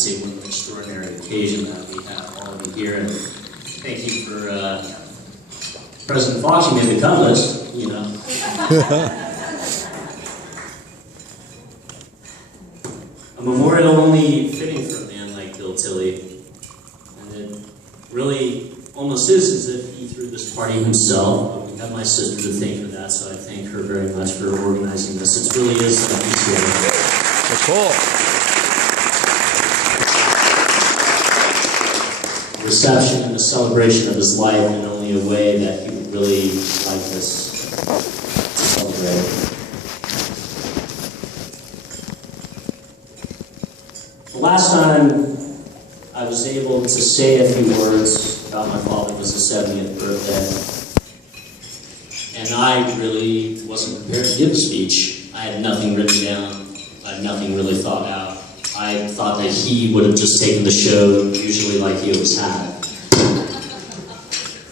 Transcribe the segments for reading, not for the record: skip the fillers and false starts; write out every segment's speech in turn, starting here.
say what an extraordinary occasion that we have all of you here. And thank you for President Fox, you made the cut list, you know. A memorial only fitting for a man like Bill Tilley. And it really almost is as if he threw this party himself. But we have my sister to thank for that, so I thank her very much for organizing this. It really is an appreciated. That's cool. Reception and a celebration of his life in only a way that he would really like us to celebrate. The last time I was able to say a few words about my father was his 70th birthday. And I really wasn't prepared to give a speech. I had nothing written down. I had nothing really thought out. I thought that he would have just taken the show usually like he always had.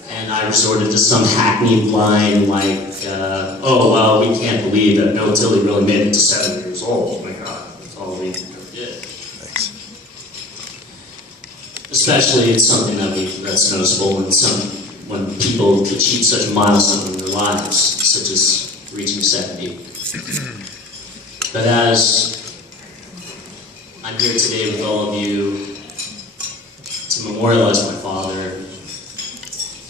And I resorted to some hackneyed line like, oh, well, we can't believe that Bill Tilley really made it to 7 years old. Oh my God, that's all we ever did. Thanks. Especially it's something that's noticeable when people achieve such a milestone in their lives, such as reaching 70. But as I'm here today with all of you to memorialize my father,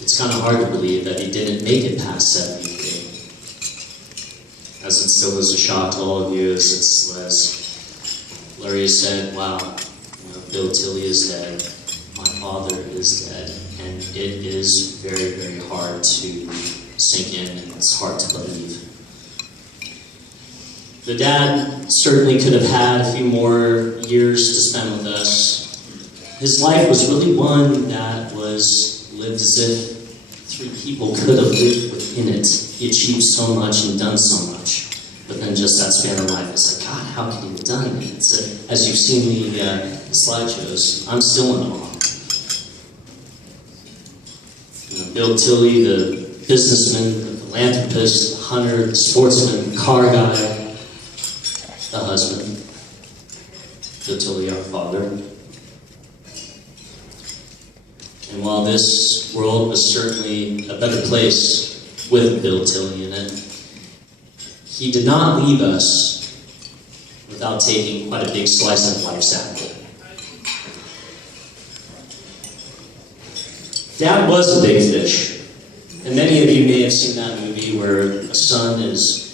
it's kind of hard to believe that he didn't make it past 73. As it still is a shock to all of you, as Larry has said, wow, you know, Bill Tilley is dead, my father is dead, and it is very, very hard to sink in, and it's hard to believe. The dad certainly could have had a few more years to spend with us. His life was really one that was lived as if 3 people could have lived within it. He achieved so much and done so much. But then just that span of life, it's like, God, how could he have done it? As you've seen the slideshows, I'm still in awe. You know, Bill Tilley, the businessman, the philanthropist, the hunter, the sportsman, the car guy, the husband, Bill Tilley, our father. And while this world was certainly a better place with Bill Tilley in it, he did not leave us without taking quite a big slice of life's apple. Dad was a big fish, and many of you may have seen that movie where a son is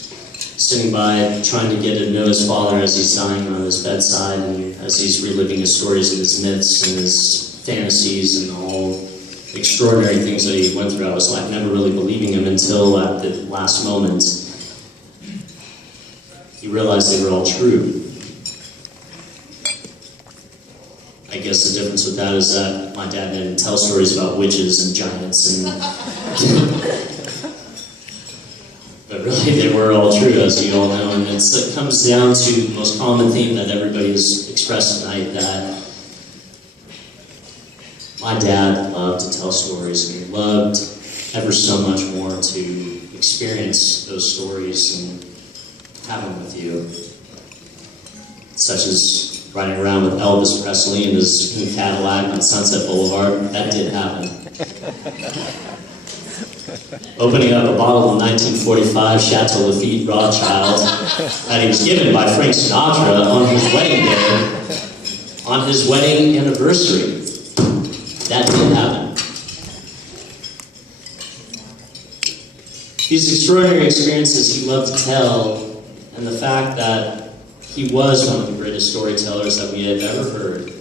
sitting by trying to get to know his father as he's dying on his bedside and as he's reliving his stories and his myths and his fantasies and all extraordinary things that he went throughout his life, never really believing him until at the last moment he realized they were all true. I guess the difference with that is that my dad didn't tell stories about witches and giants and but really, they were all true, as you all know, and it comes down to the most common theme that everybody has expressed tonight, that my dad loved to tell stories, and he loved ever so much more to experience those stories and have them with you. Such as riding around with Elvis Presley in his pink Cadillac on Sunset Boulevard. That did happen. Opening up a bottle of 1945 Chateau Lafite Rothschild that he was given by Frank Sinatra on his wedding day, on his wedding anniversary. That did happen. These extraordinary experiences he loved to tell, and the fact that he was one of the greatest storytellers that we have ever heard.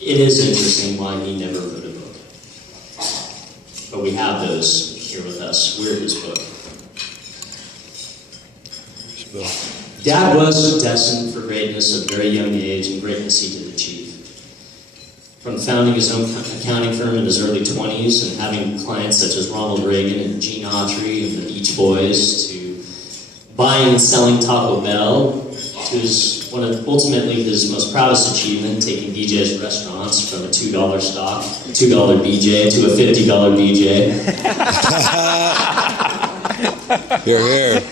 It is interesting why he never wrote a book. But we have those here with us. We're his book. Dad was destined for greatness at a very young age, and greatness he did achieve. From founding his own accounting firm in his early 20s and having clients such as Ronald Reagan and Gene Autry and the Beach Boys, to buying and selling Taco Bell, to ultimately his most proudest achievement, taking BJ's restaurants from a $2 stock, $2 BJ, to a $50 BJ. Here, here.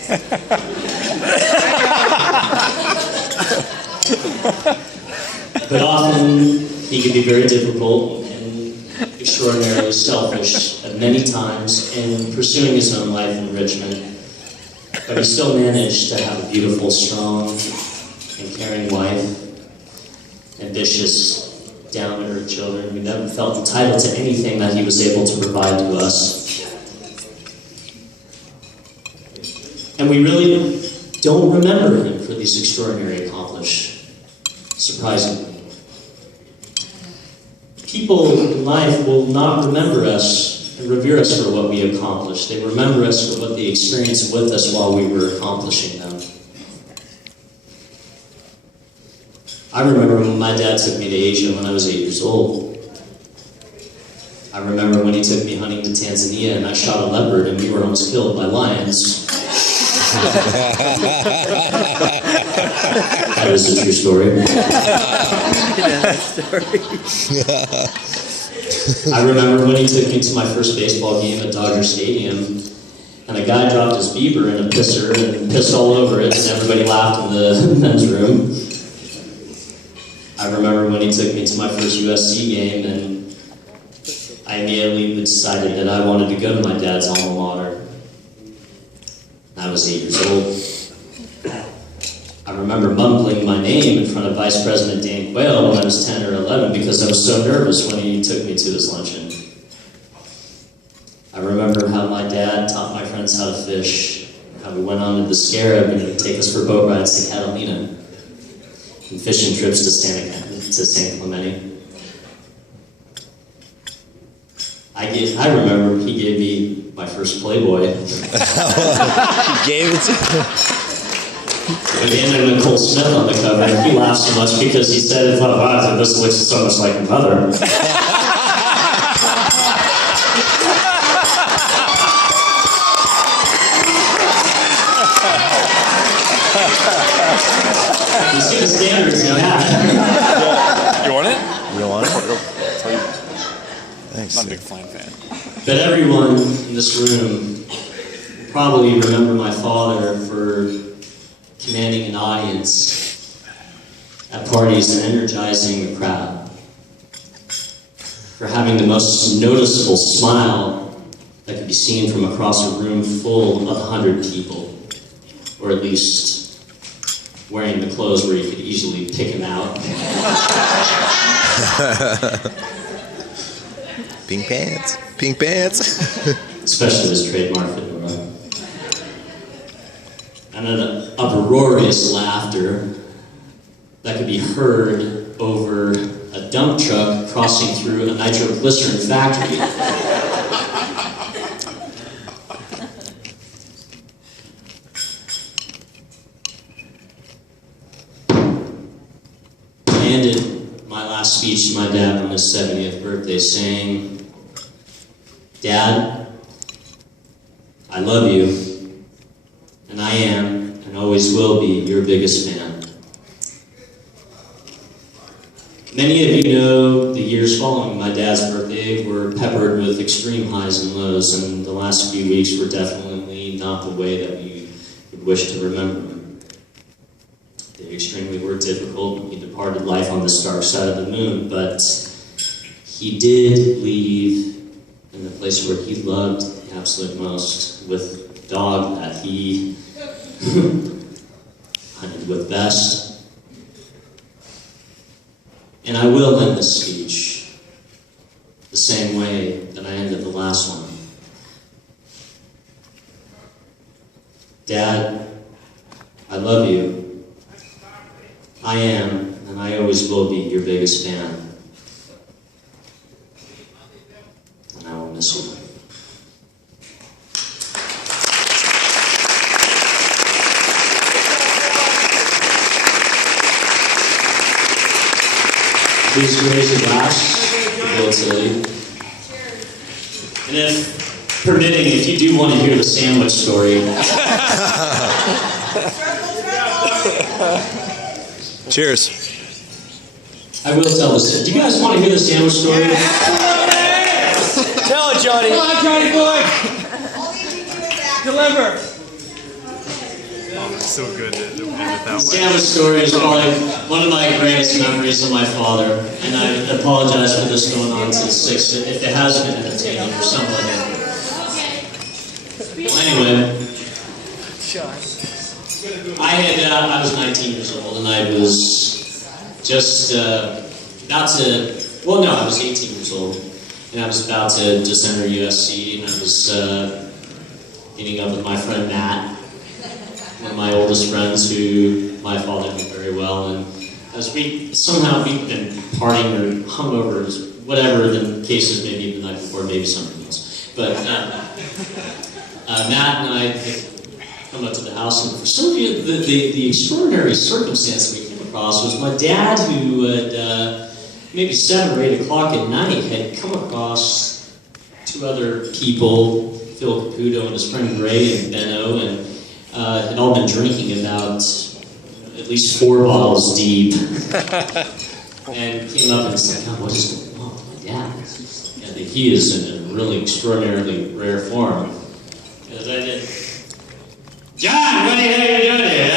But often, he could be very difficult and extraordinarily selfish at many times in pursuing his own life enrichment. But he still managed to have a beautiful, strong, and caring wife, ambitious, down-to-earth children who never felt entitled to anything that he was able to provide to us. And we really don't remember him for these extraordinary accomplishments, surprisingly. People in life will not remember us and revere us for what we accomplished. They remember us for what they experienced with us while we were accomplishing them. I remember when my dad took me to Asia when I was 8 years old. I remember when he took me hunting to Tanzania and I shot a leopard and we were almost killed by lions. That is a true story. I remember when he took me to my first baseball game at Dodger Stadium and a guy dropped his beaver in a pisser and pissed all over it and everybody laughed in the men's room. I remember when he took me to my first USC game and I immediately decided that I wanted to go to my dad's alma mater. I was 8 years old. I remember mumbling my name in front of Vice President Dan Quayle when I was 10 or 11 because I was so nervous when he took me to his luncheon. I remember how my dad taught my friends how to fish, how we went on to the Scarab and he'd take us for boat rides to Catalina and fishing trips to San Clemente. I remember he gave me my first Playboy. He gave it to you? With him and Nicole Smith on the cover, and he laughed so much because he said, wow, this looks so much like your mother. You see the standards, you know? You want it? You don't want it? Thanks. I'm not a big flying fan. But everyone in this room will probably remember my father for commanding an audience at parties and energizing a crowd, for having the most noticeable smile that could be seen from across a room full of 100 people, or at least wearing the clothes where you could easily pick him out. Pink pants. Pink pants. Especially his trademark fedora. And an uproarious laughter that could be heard over a dump truck crossing through a nitroglycerin factory. I ended my last speech to my dad on his 70th birthday saying, "Dad, I love you, and I am, and always will be, your biggest fan." Many of you know the years following my dad's birthday were peppered with extreme highs and lows, and the last few weeks were definitely not the way that we would wish to remember them. They extremely were difficult, and he departed life on this dark side of the moon, but he did leave in the place where he loved the absolute most, with the dog that he hunted with best. And I will end this speech the same way that I ended the last one. Dad, I love you. I am, and I always will be, your biggest fan. And I will miss you. Please raise your glass for H Tilley. And if permitting, if you do want to hear the sandwich story. Cheers. I will tell this. Do you guys want to hear the sandwich story? Tell it, Johnny. Come on, Johnny boy. Deliver. So good to end it that way. Sandwich story is probably one of my greatest memories of my father, and I apologize for this going on to the 6th if it has been entertaining for somebody. Well, anyway, I was 19 years old, and I was just about to. Well, no, I was 18 years old, and I was about to just enter USC, and I was meeting up with my friend Matt, one of my oldest friends who my father knew very well, and as we've been partying or hungover, whatever the case is, maybe the night before, maybe something else. But Matt and I had come up to the house, and for some reason, the extraordinary circumstance we came across was my dad, who had maybe 7 or 8 o'clock at night had come across 2 other people, Phil Caputo and his friend Ray and Benno, and had all been drinking about at least 4 bottles deep, and came up and said, "God, what is going on with my dad? And he is in a really extraordinarily rare form." As I did, "John, what are you doing here?"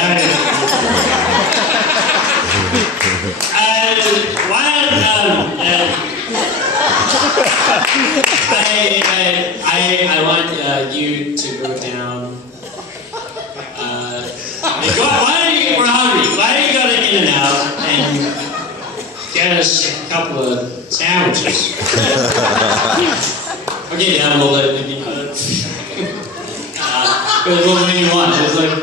I want you to go down. We're hungry. Why don't you go to In-N-Out and get us a couple of sandwiches? Okay, Dad, we'll let you know. What do you want? It was like,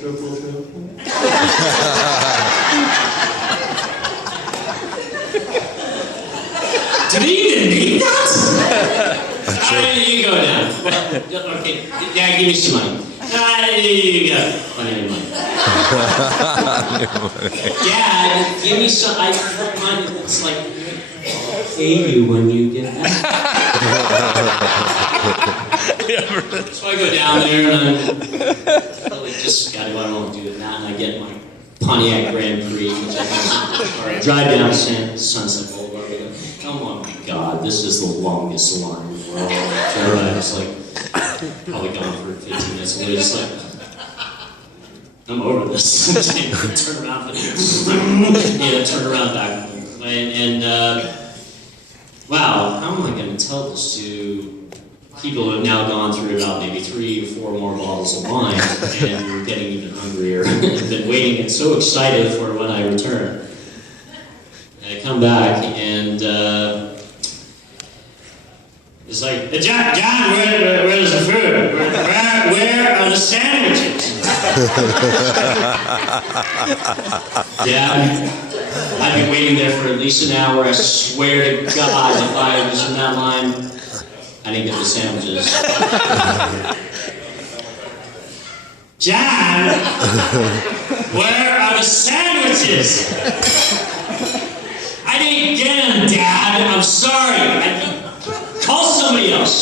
triple. Did he even need that? Alright, you go down. Okay, Dad, give me some money. You go. Plenty of money. Dad, give me some. I don't mind. It's like, I'll pay you when you get back. So I go down there and I really just gotta go. I don't want to do it now, and I get my Pontiac Grand Prix, which I think, or I drive down Sunset Boulevard. Oh my God, this is the longest line in the world. I was like, probably gone for 15 minutes, and it's like, I'm over this. Turn around, turn around back. And wow, how am I going to tell this to people who have now gone through about maybe 3 or 4 more bottles of wine and getting even hungrier and been waiting and so excited for when I return. And I come back and it's like, John, where's the food? Where are the sandwiches? Dad, I've been waiting there for at least an hour. I swear to God, if I was in that line, I didn't get the sandwiches. John, where are the sandwiches? I didn't get them, Dad. I'm sorry. Call somebody else.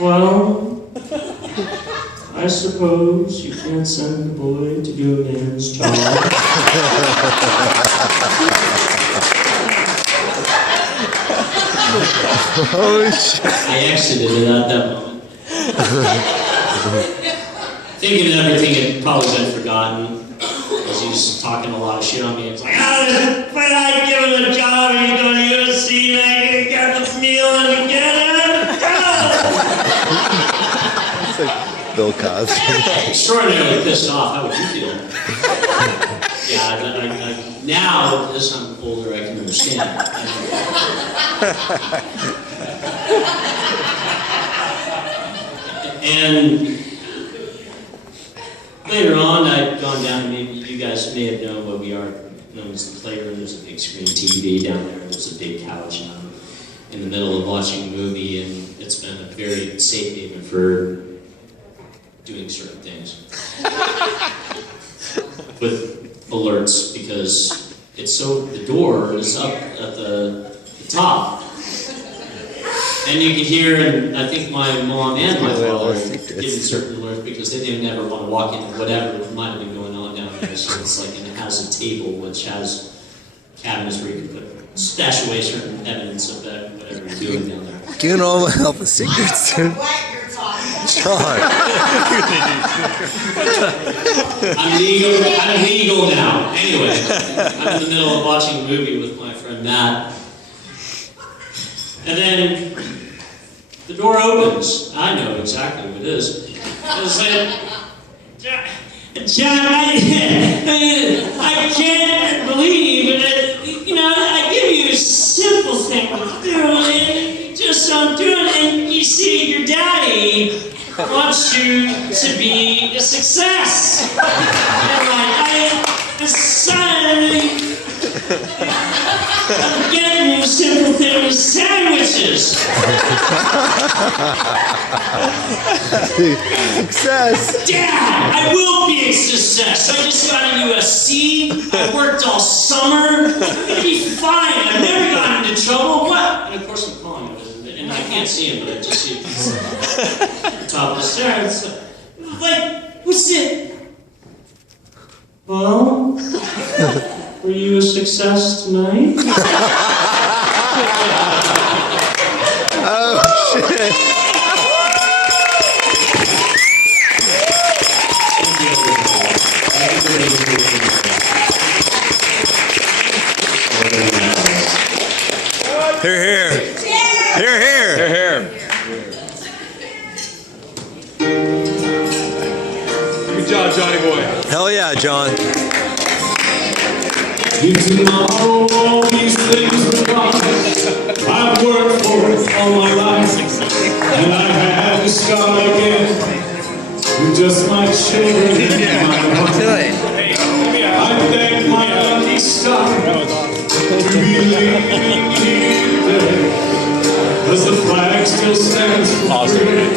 Well, I suppose you can't send the boy to do a man's job. Oh shit! I exited it at that moment. Thinking everything had probably been forgotten, because he was talking a lot of shit on me. It's like, when I give him a job and you go to USC and I get the meal and you get it. It's like Bill Cosby. Extraordinarily pissed off. How would you feel? Yeah, now, as I'm older, I can understand. And later on, I'd gone down, maybe you guys may have known what we are known as the Playroom. There's a big screen TV down there. There's a big couch, and I'm in the middle of watching a movie, and it's been a very safe haven for doing certain things. With alerts, because it's so, the door is up at the top. And you can hear, and I think my mom and my father giving certain alerts because they didn't ever want to walk into whatever might have been going on down there. So it's like, and it has a table which has cabinets where you can put stash away certain evidence of that, whatever you're doing down there. Giving all my help with secrets, dude. John. I'm legal now. Anyway, I'm in the middle of watching a movie with my friend Matt. And then the door opens. I know exactly what it is. It's like, John, I can't believe it. You know, I give you a simple thing to do, and you just don't do it. And you see, your daddy wants you to be a success. And like, I'm getting you a simple thing with sandwiches. Success. Dad, I will be a success. I just got into a C. I worked all summer. I'm gonna be fine. I've never gotten into trouble. What? And of course I'm calling him, and I can't see him, but I just see him at the top of the stairs. Like, what's it? Well, were you a success tonight? Oh, shit. Here, here. Here, here. Here, here. Good job, Johnny boy. Hell yeah, John. Into tomorrow, all these things will come. I've worked for it all my life, and I had to start again with just my children in my heart. I thank my lucky star to be leaving here today, 'cause the flag still stands for freedom.